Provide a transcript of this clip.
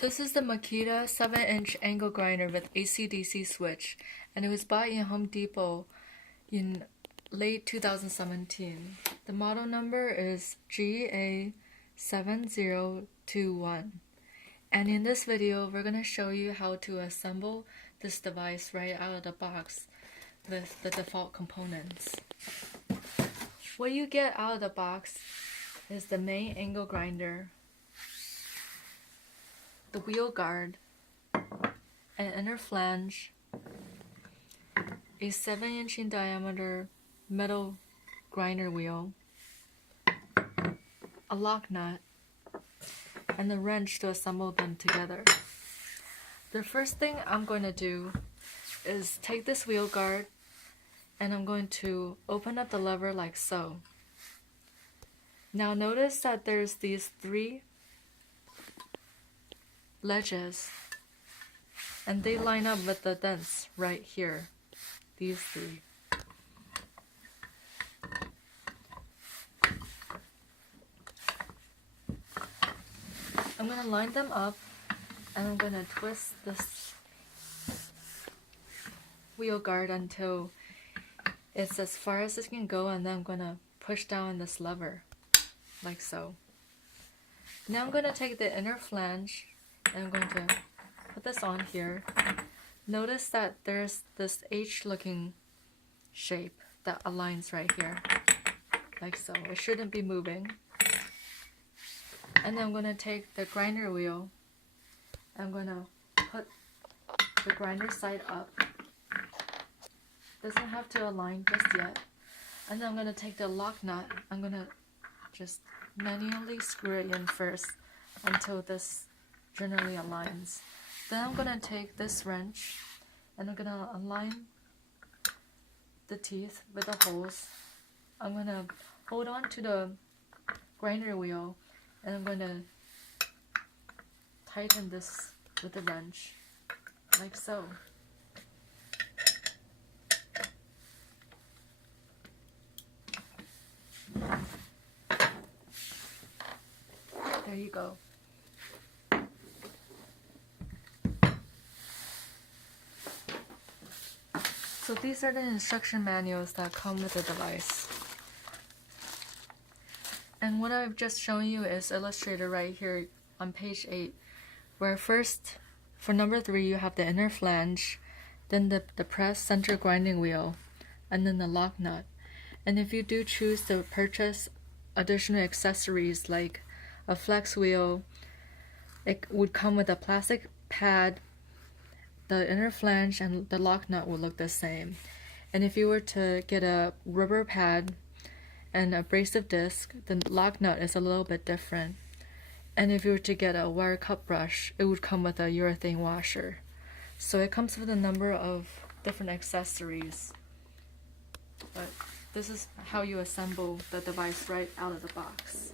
This is the Makita 7-inch angle grinder with AC/DC switch, and it was bought in Home Depot in late 2017. The model number is GA7021. And in this video, we're going to show you how to assemble this device right out of the box with the default components. What you get out of the box is the main angle grinder, the wheel guard, an inner flange, a 7-inch in diameter metal grinder wheel, a lock nut, and a wrench to assemble them together. The first thing I'm going to do is take this wheel guard and I'm going to open up the lever like so. Now notice that there's these 3 ledges and they line up with the dents right here, these 3. I'm going to line them up and I'm going to twist this wheel guard until it's as far as it can go, and then I'm going to push down this lever like so. Now I'm going to take the inner flange and I'm going to put this on here. Notice that there's this H looking shape that aligns right here like so. It shouldn't be moving. And then I'm going to take the grinder wheel. I'm going to put the grinder side up. Doesn't have to align just yet. And then I'm going to take the lock nut. I'm going to just manually screw it in first until this generally aligns. Then I'm going to take this wrench and I'm going to align the teeth with the holes. I'm going to hold on to the grinder wheel and I'm going to tighten this with the wrench like so. There you go. So these are the instruction manuals that come with the device. And what I've just shown you is illustrated right here on page 8, where first, for number 3, you have the inner flange, then the press center grinding wheel, and then the lock nut. And if you do choose to purchase additional accessories like a flex wheel, it would come with a plastic pad. The inner flange and the lock nut will look the same. And if you were to get a rubber pad and abrasive disc, the lock nut is a little bit different. And if you were to get a wire cut brush, it would come with a urethane washer. So it comes with a number of different accessories. But this is how you assemble the device right out of the box.